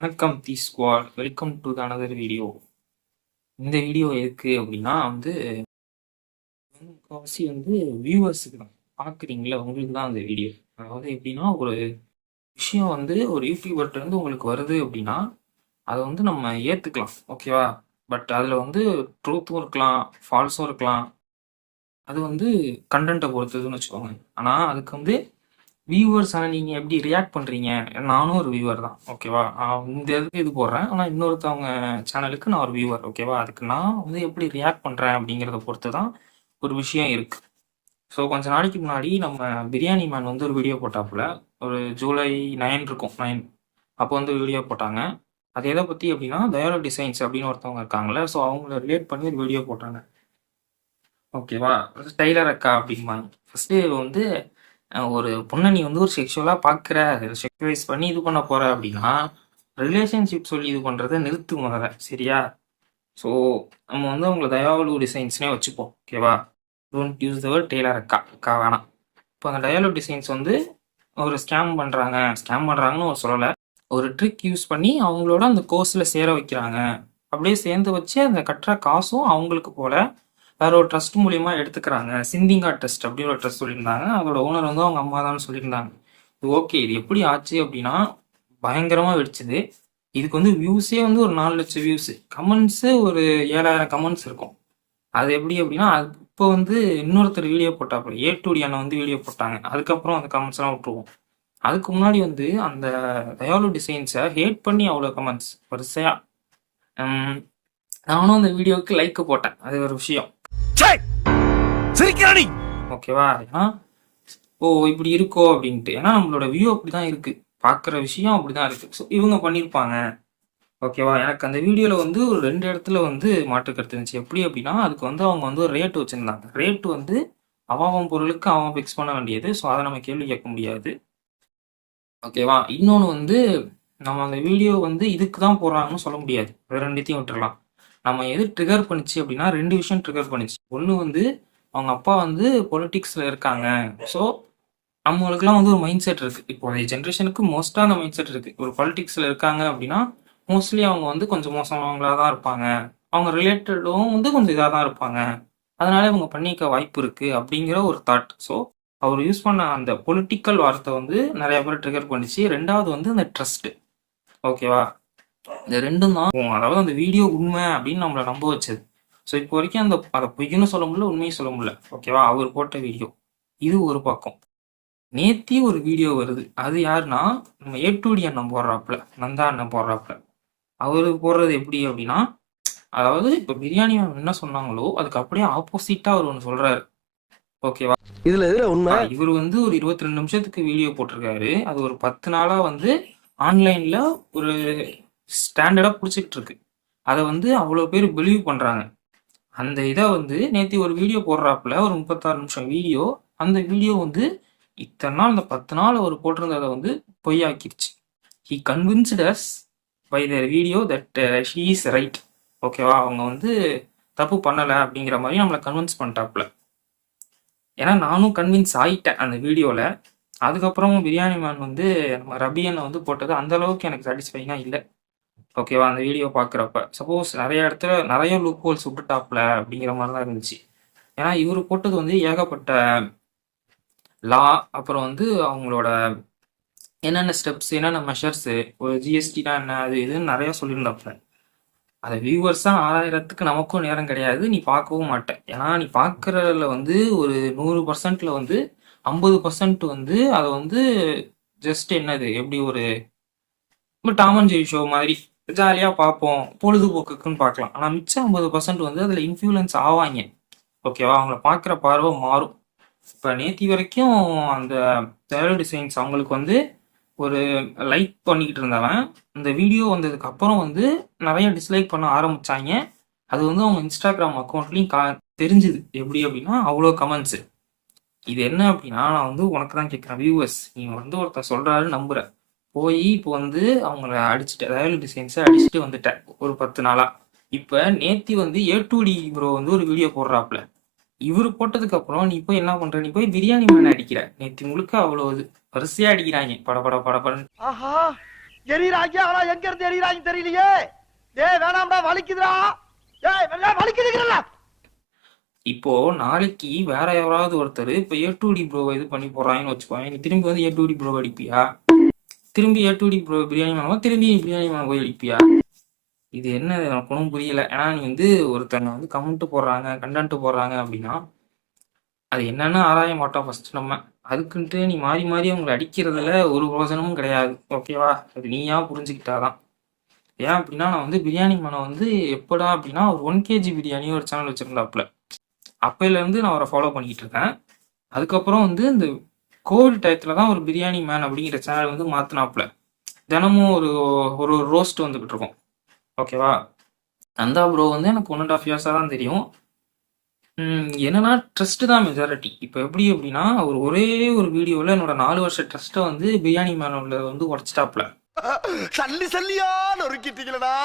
வணக்கம் the squad, welcome to the another video. இந்த video எதுக்கு அப்படின்னா முக்கால்வாசி வியூவர்ஸுக்கு தான். பார்க்குறீங்களா, உங்களுக்கு தான் அந்த வீடியோ. அதாவது எப்படின்னா, ஒரு விஷயம் ஒரு யூடியூபர்ட்ட இருந்து உங்களுக்கு வருது அப்படின்னா அதை நம்ம ஏற்றுக்கலாம், ஓகேவா. பட் அதில் ட்ரூத்தும் இருக்கலாம், ஃபால்ஸும் இருக்கலாம். அது கண்டென்ட்டை பொறுத்ததுன்னு வச்சுக்கோங்க. ஆனால் அதுக்கு வியூவர்ஸ் ஆனால் நீங்கள் எப்படி ரியாக்ட் பண்ணுறீங்க. நானும் ஒரு வியூவர் தான், ஓகேவா. இந்த இதுக்கு இது போடுறேன், ஆனால் இன்னொருத்தவங்க சேனலுக்கு நான் ஒரு வியூவர், ஓகேவா. அதுக்கு நான் எப்படி ரியாக்ட் பண்ணுறேன் அப்படிங்கிறத பொறுத்து தான் ஒரு விஷயம் இருக்குது. ஸோ கொஞ்ச நாளைக்கு முன்னாடி நம்ம பிரியாணி மேன் ஒரு வீடியோ போட்டாப்புல. ஒரு ஜூலை 9 இருக்கும், 9 அப்போ வீடியோ போட்டாங்க. அது எதை பற்றி அப்படின்னா, தயாலு டிசைன்ஸ் அப்படின்னு ஒருத்தவங்க இருக்காங்களே, ஸோ அவங்கள ரிலேட் பண்ணி ஒரு வீடியோ போட்டாங்க, ஓகேவா. டைலர் அக்கா அப்படிம்பாங்க. ஃபஸ்ட்டு ஒரு பொண்ணை நீ ஒரு செக்ஷுவலாக பார்க்குற, செக்ஷுவலைஸ் பண்ணி இது பண்ண போகிற அப்படின்னா ரிலேஷன்ஷிப் சொல்லி இது பண்ணுறதை நிறுத்து முதல்ல, சரியா. ஸோ நம்ம அவங்கள தயாலு டிசைன்ஸ்னே வச்சுப்போம், ஓகேவா. Don't use the word tailor அக்கா, அக்கா வேணாம். இப்போ அந்த டயாலு டிசைன்ஸ் ஒரு ஸ்கேம் பண்ணுறாங்கன்னு ஒரு சொல்லலை. ஒரு ட்ரிக் யூஸ் பண்ணி அவங்களோட அந்த கோர்ஸில் சேர வைக்கிறாங்க. அப்படியே சேர்ந்து வச்சு அந்த கட்டுற காசும் அவங்களுக்கு போல வேற ஒரு ட்ரஸ்ட் மூலியமா எடுத்துக்கிறாங்க. சிந்திங்கா ட்ரஸ்ட் அப்படின்னு ஒரு ட்ரஸ்ட் சொல்லியிருந்தாங்க. அதோட ஓனர் அவங்க அம்மா தான் சொல்லியிருந்தாங்க. இது ஓகே, இது எப்படி ஆச்சு அப்படின்னா பயங்கரமா வெடிச்சுது. இதுக்கு வியூஸே ஒரு 4 லட்சம் வியூஸ், கமெண்ட்ஸு ஒரு 7,000 கமெண்ட்ஸ் இருக்கும். அது எப்படி அப்படின்னா, இப்போ இன்னொருத்தர் வீடியோ போட்டாப்புல, A2D அண்ணன் வீடியோ போட்டாங்க. அதுக்கப்புறம் அந்த கமெண்ட்ஸ் எல்லாம் விட்டுருவோம். அதுக்கு முன்னாடி அந்த தயாலு டிசைன்ஸை ஹேட் பண்ணி அவ்வளோ கமெண்ட்ஸ் வரிசையா. நானும் அந்த வீடியோவுக்கு லைக் போட்டேன், அது ஒரு விஷயம், ஓகேவா. ஏன்னா ஓ இப்படி இருக்கோ அப்படின்ட்டு, ஏன்னா நம்மளோட வியூ அப்படிதான் இருக்கு, பார்க்குற விஷயம் அப்படிதான் இருக்கு. ஸோ இவங்க பண்ணியிருப்பாங்க, ஓகேவா. எனக்கு அந்த வீடியோவில் ஒரு 2 இடத்துல மாற்று கருத்து இருந்துச்சு. எப்படி அப்படின்னா, அதுக்கு அவங்க ஒரு ரேட் வச்சுருந்தாங்க. ரேட்டு அவன் பொருளுக்கு அவன் ஃபிக்ஸ் பண்ண வேண்டியது. ஸோ அதை நம்ம கேள்வி கேட்க முடியாது, ஓகேவா. இன்னொன்று நம்ம அந்த வீடியோ இதுக்கு தான் போடுறாங்கன்னு சொல்ல முடியாது. அது ரெண்டுத்தையும் விட்டுறலாம். நம்ம எது ட்ரிகர் பண்ணிச்சு அப்படின்னா, 2 விஷயம் ட்ரிகர் பண்ணிச்சு. ஒன்று அவங்க அப்பா பொலிட்டிக்ஸில் இருக்காங்க. ஸோ நம்மளுக்குலாம் ஒரு மைண்ட் செட் இருக்குது. இப்போ ஜென்ரேஷனுக்கு மோஸ்ட்டாக அந்த மைண்ட் செட் இருக்குது. ஒரு பாலிடிக்ஸில் இருக்காங்க அப்படின்னா மோஸ்ட்லி அவங்க கொஞ்சம் மோசமானவங்களாக தான் இருப்பாங்க. அவங்க ரிலேட்டடும் கொஞ்சம் இதாக தான் இருப்பாங்க. அதனால இவங்க பண்ணிக்க வாய்ப்பு இருக்குது அப்படிங்கிற ஒரு தாட். ஸோ அவர் யூஸ் பண்ண அந்த பொலிட்டிக்கல் வார்த்தை நிறைய பேர் ட்ரிகர் பண்ணிச்சு. ரெண்டாவது அந்த ட்ரஸ்ட்டு, ஓகேவா. இந்த ரெண்டும் தான், அதாவது அந்த வீடியோ உண்மை அப்படின்னு நம்மளை நம்ப வச்சது. ஸோ இப்போ வரைக்கும் அதை பொய்ன்னு சொல்ல முடியல, உண்மையும் சொல்ல முடியல, ஓகேவா. அவர் போட்ட வீடியோ இது ஒரு பக்கம். நேத்தி ஒரு வீடியோ வருது, அது யாருன்னா நம்ம A2D அண்ணன் போடுறாப்புல, நந்தா அண்ணன் போடுறாப்புல. அவரு போடுறது எப்படி அப்படின்னா, அதாவது இப்போ பிரியாணி என்ன சொன்னாங்களோ அதுக்கு அப்படியே ஆப்போசிட்டா அவர் ஒன்று சொல்றாரு, ஓகேவா. இதுல எதுல உண்மை? இவர் ஒரு 22 நிமிஷத்துக்கு வீடியோ போட்டிருக்காரு. அது ஒரு 10 நாளா ஆன்லைன்ல ஒரு ஸ்டாண்டர்டா பிடிச்சிக்கிட்டு இருக்கு. அதை அவ்வளோ பேர் பிலீவ் பண்றாங்க. அந்த இதை நேத்தி ஒரு வீடியோ போடுறாப்புல, ஒரு 36 நிமிஷம் வீடியோ. அந்த வீடியோ இத்தனை நாள், இந்த 10 நாள் அவர் போட்டிருந்ததை பொய்யாக்கிருச்சு. He convinced us by their video that she is right, ஓகேவா. அவங்க தப்பு பண்ணலை அப்படிங்கிற மாதிரி நம்மளை கன்வின்ஸ் பண்ணிட்டாப்புல. ஏன்னா நானும் கன்வின்ஸ் ஆகிட்டேன் அந்த வீடியோவில். அதுக்கப்புறமும் பிரியாணி மேன் நம்ம ரபியனை போட்டது அந்த அளவுக்கு எனக்கு சாட்டிஸ்ஃபைங்காக இல்லை, ஓகேவா. அந்த வீடியோ பார்க்குறப்ப சப்போஸ் நிறைய இடத்துல நிறைய லூப் ஹோல்ஸ் விட்டுட்டாப்ல அப்படிங்கிற மாதிரி தான் இருந்துச்சு. ஏன்னா இவர் போட்டது ஏகப்பட்ட லா, அப்புறம் அவங்களோட என்னென்ன ஸ்டெப்ஸ், என்னென்ன மெஷர்ஸு, ஒரு ஜிஎஸ்டினா என்ன, அது இதுன்னு நிறையா சொல்லியிருந்தாப்புல. அதை வியூவர்ஸாக 6000க்கு நமக்கும் நேரம் கிடையாது, நீ பார்க்கவும் மாட்டேன். ஏன்னா நீ பார்க்குறதுல ஒரு 100%ல் 50% அதை ஜஸ்ட் என்னது, எப்படி ஒரு டாம் அண்ட் ஜெரி ஷோ மாதிரி ஜாலியாக பார்ப்போம், பொழுதுபோக்குக்குன்னு பார்க்கலாம். ஆனால் மிச்சம் 50% அதில் இன்ஃப்ளூயன்ஸ் ஆவாங்க, ஓகேவா. அவங்கள பார்க்குற பார்வை மாறும். இப்போ நேத்தி வரைக்கும் அந்த தயாலு டிசைன்ஸ் அவங்களுக்கு ஒரு லைக் பண்ணிக்கிட்டு இருந்தவன், இந்த வீடியோ வந்ததுக்கு அப்புறம் நிறைய டிஸ்லைக் பண்ண ஆரம்பிச்சாங்க. அது அவங்க இன்ஸ்டாகிராம் அக்கௌண்ட்லேயும் தெரிஞ்சுது. எப்படி அப்படின்னா அவ்வளோ கமெண்ட்ஸு. இது என்ன அப்படின்னா, நான் உனக்கு தான் கேட்குறேன், வியூவர்ஸ். நீ ஒருத்தர் சொல்கிறாரு நம்புற, போய் இப்போ அவங்கள அடிச்சுட்டு, தயாலு டிசைன்ஸை அடிச்சுட்டு வந்துட்டேன் ஒரு 10 நாளாக. இப்போ நேத்தி A2D ப்ரோ ஒரு வீடியோ போடுறாப்புல. இவர் போட்டதுக்கு அப்புறம் நீ போய் என்ன பண்ற, நீ போய் பிரியாணி மேன் அடிக்கிற. நேத்தி முழுக்க அவ்வளோ வரிசையா அடிக்கிறாங்க, பட பட பட படன்னு. ஆஹா, எரியறாங்க, ஆனா எங்க இருந்து எரியறாங்க தெரியலையே. டேய் வேணாம்டா, வலிக்குதுடா. டேய் வலிக்குதுங்கறல. இப்போ நாளைக்கு வேற யாராவது ஒருத்தர் இப்போ ஏ2டி ப்ரோ இது பண்ணி போறாங்கன்னு வச்சுக்கோங்க, நீ திரும்பி வந்து ஏ2டி ப்ரோ அடிப்பியா? திரும்பி ஏ2டி ப்ரோ பிரியாணி வாங்குவா, திரும்பி பிரியாணி வாங்க போய் அடிப்பியா? இது என்ன எனக்கு ஒன்றும் புரியல. ஏன்னா நீ வந்து ஒருத்தங்க வந்து கமெண்ட் போடுறாங்க, கண்டென்ட் போடுறாங்க அப்படின்னா அது என்னன்னு ஆராய மாட்டோம் ஃபர்ஸ்ட் நம்ம. அதுக்குன்ட்டு நீ மாறி மாறி அவங்களை அடிக்கிறதுல ஒரு பிரோஜனமும் கிடையாது. ஓகேவா? அது நீயா புரிஞ்சுக்கிட்டாதான். ஏன் அப்படின்னா நான் வந்து பிரியாணி மனம் வந்து எப்படா அப்படின்னா ஒரு 1 kg பிரியாணி ஒரு சேனல் வச்சிருந்தாப்புல. அப்பையிலேருந்து நான் அவரை ஃபாலோ பண்ணிக்கிட்டு இருக்கேன். அதுக்கப்புறம் வந்து இந்த கோவிட் டயத்தில் தான் ஒரு பிரியாணி மேன் அப்படிங்கிற சேனல் வந்து மாற்றினாப்புல. தினமும் ஒரு ஒரு ரோஸ்ட் வந்துக்கிட்டு இருக்கோம். ஓகேவா? அந்த ப்ரோ வந்து எனக்கு 1.5 இயர்ஸாக தான் தெரியும். என்னன்னா ட்ரஸ்ட் தான் மெஜாரிட்டி. இப்போ எப்படி அப்படின்னா ஒரே ஒரு வீடியோவில் என்னோட 4 வருஷ ட்ரஸ்ட்டை வந்து பிரியாணி மேனோட வந்து உடச்சிட்டாப்புல. சல்லி சல்லியா நொறுக்கிட்டீங்களடா.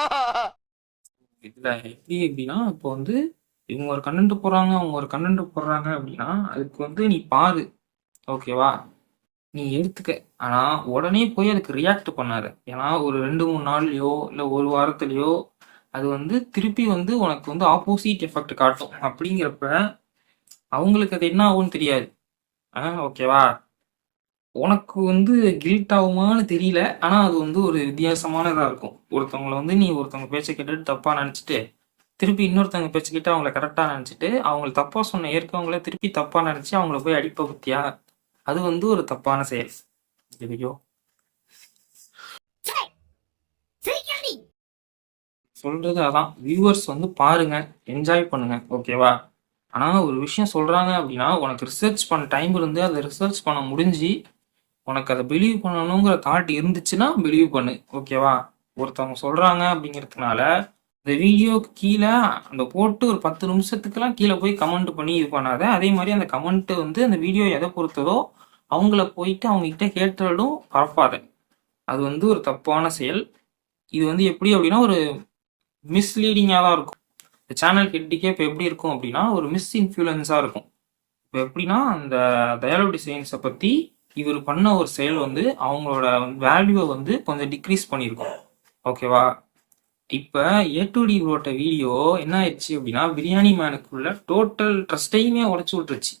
இதில் எப்படி எப்படின்னா இப்போ வந்து இவங்க ஒரு கண்டென்ட் போடுறாங்க, அவங்க ஒரு கண்டென்ட் போடுறாங்க அப்படின்னா அதுக்கு வந்து நீ பாரு. ஓகேவா? நீ எடுத்துக்க. ஆனால் உடனே போய் அதுக்கு ரியாக்ட் பண்ணாத. ஏன்னா ஒரு 2-3 நாள்லையோ இல்லை ஒரு வாரத்துலையோ அது வந்து திருப்பி வந்து உனக்கு வந்து ஆப்போசிட் எஃபெக்ட் காட்டும். அப்படிங்கிறப்ப அவங்களுக்கு அது என்ன ஆகும்னு தெரியாது. ஓகேவா? உனக்கு வந்து கில்ட் ஆகுமான்னு தெரியல. ஆனால் அது வந்து ஒரு வித்தியாசமானதாக இருக்கும். ஒருத்தவங்களை வந்து நீ ஒருத்தவங்க பேச்சை கேட்டுட்டு தப்பாக நினச்சிட்டு திருப்பி இன்னொருத்தவங்க பேச்சு கேட்டு அவங்கள கரெக்டாக நினச்சிட்டு அவங்கள தப்பாக சொன்ன ஏற்கவங்கள திருப்பி தப்பாக நினச்சி அவங்கள போய் அடிப்ப பத்தியா, அது வந்து ஒரு தப்பான செயல். ஐயோ, சொல்றது அதான். வியூவர்ஸ் வந்து பாருங்க, என்ஜாய் பண்ணுங்க. ஓகேவா? ஆனால் ஒரு விஷயம் சொல்றாங்க அப்படின்னா உனக்கு ரிசர்ச் பண்ண டைம் இருந்து அதை ரிசர்ச் பண்ண முடிஞ்சு உனக்கு அதை பிலீவ் பண்ணணுங்கிற தாட் இருந்துச்சுன்னா பிலீவ் பண்ணு. ஓகேவா? ஒருத்தவங்க சொல்றாங்க அப்படிங்கிறதுனால இந்த வீடியோக்கு கீழே அந்த போட்டு ஒரு 10 நிமிஷத்துக்குலாம் கீழே போய் கமெண்ட் பண்ணி இது பண்ணாத. அதே மாதிரி அந்த கமெண்ட் வந்து அந்த வீடியோ எதை பொறுத்ததோ அவங்கள போயிட்டு அவங்க கிட்ட கேட்டாலும் பரப்பாத. அது வந்து ஒரு தப்பான செயல். இது வந்து எப்படி அப்படின்னா ஒரு மிஸ்லீடிங்காக தான் இருக்கும். இந்த சேனல் கிட்டக்கே இப்போ எப்படி இருக்கும் அப்படின்னா ஒரு மிஸ் இன்ஃப்ளூயன்ஸாக இருக்கும். இப்போ எப்படின்னா அந்த டயலாக் டிசைன்ஸை பற்றி இவர் பண்ண ஒரு செயல் வந்து அவங்களோட வேல்யூவை வந்து கொஞ்சம் டிக்ரீஸ் பண்ணியிருக்கும். ஓகேவா? இப்போ ஏ2டி போட்ட வீடியோ என்ன ஆயிடுச்சு அப்படின்னா பிரியாணி மேனுக்குள்ள டோட்டல் ட்ரஸ்டையுமே உடச்சி விட்டுருச்சு.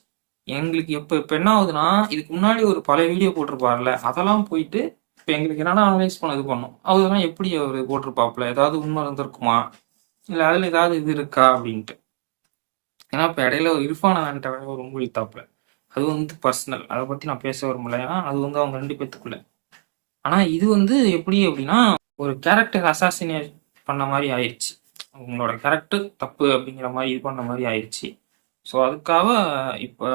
எங்களுக்கு இப்போ என்ன ஆகுதுன்னா இதுக்கு முன்னாடி ஒரு பல வீடியோ போட்டிருப்பார்ல அதெல்லாம் போயிட்டு இப்போ எங்களுக்கு என்னென்னா அனலைஸ் பண்ண இது பண்ணோம். அதெல்லாம் எப்படி அவர் போட்டிருப்பாப்புல, ஏதாவது உண்மை இருந்திருக்குமா, இல்லை அதில் ஏதாவது இது இருக்கா அப்படின்ட்டு. ஏன்னா இப்போ இடையில ஒரு இர்ஃபான் வேண்ட ஒரு மூவி தாப்புல, அது வந்து பர்சனல், அதை பற்றி நான் பேச விரும்பல. ஏன்னா அது வந்து அவங்க 2 பேத்துக்குள்ள. ஆனால் இது வந்து எப்படி அப்படின்னா ஒரு கேரக்டர் அசாசினேட் பண்ண மாதிரி ஆயிடுச்சு. அவங்களோட கேரக்டர் தப்பு அப்படிங்கிற மாதிரி இது பண்ண மாதிரி ஆயிடுச்சு. ஸோ அதுக்காக இப்போ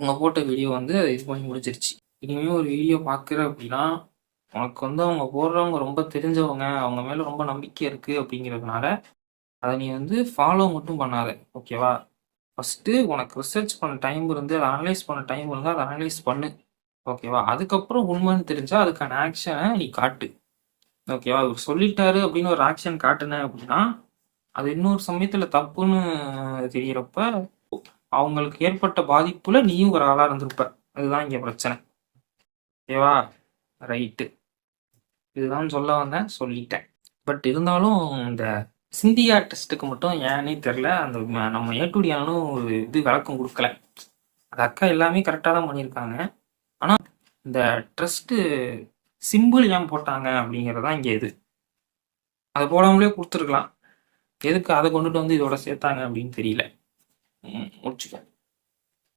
அவங்க போட்ட வீடியோ வந்து இது பண்ணி முடிச்சிருச்சு. இனிமேல் ஒரு வீடியோ பார்க்குற அப்படின்னா உனக்கு வந்து அவங்க போடுறவங்க ரொம்ப தெரிஞ்சவங்க, அவங்க மேலே ரொம்ப நம்பிக்கை இருக்குது அப்படிங்கிறதுனால அதை நீ வந்து ஃபாலோ மட்டும் பண்ணாத. ஓகேவா? ஃபஸ்ட்டு உனக்கு ரிசர்ச் பண்ண டைம் இருந்து அதை அனலைஸ் பண்ண டைம் இருந்தால் அதை அனலைஸ் பண்ணு. ஓகேவா? அதுக்கப்புறம் உண்மைன்னு தெரிஞ்சால் அதுக்கான ஆக்ஷனை நீ காட்டு. ஓகேவா? அவர் சொல்லிட்டாரு அப்படின்னு ஒரு ஆக்ஷன் காட்டுனேன் அப்படின்னா அது இன்னொரு சமயத்தில் தப்புன்னு தெரிகிறப்ப அவங்களுக்கு ஏற்பட்ட பாதிப்புல நீயும் ஒரு ஆளாக இருந்திருப்ப. அதுதான் இங்கே பிரச்சனை. ஓகேவா? ரைட்டு. இதுதான் சொல்ல வந்தேன், சொல்லிட்டேன். பட் இருந்தாலும் இந்த சிந்தியா டெஸ்ட்டுக்கு மட்டும் ஏன்னே தெரில அந்த நம்ம ஏ2டி ஆனும் ஒரு இது விளக்கம் கொடுக்கல. அது அக்கா எல்லாமே கரெக்டாக தான் பண்ணியிருக்காங்க. ஆனால் இந்த ட்ரஸ்ட்டு சிம்பிள் ஏன் போட்டாங்க அப்படிங்கிறதான் இங்கே இது. அதை போடாமலே கொடுத்துருக்கலாம். எதுக்கு அதை கொண்டுட்டு வந்து இதோட சேர்த்தாங்க அப்படின்னு தெரியல. முடிச்சுக்கோ.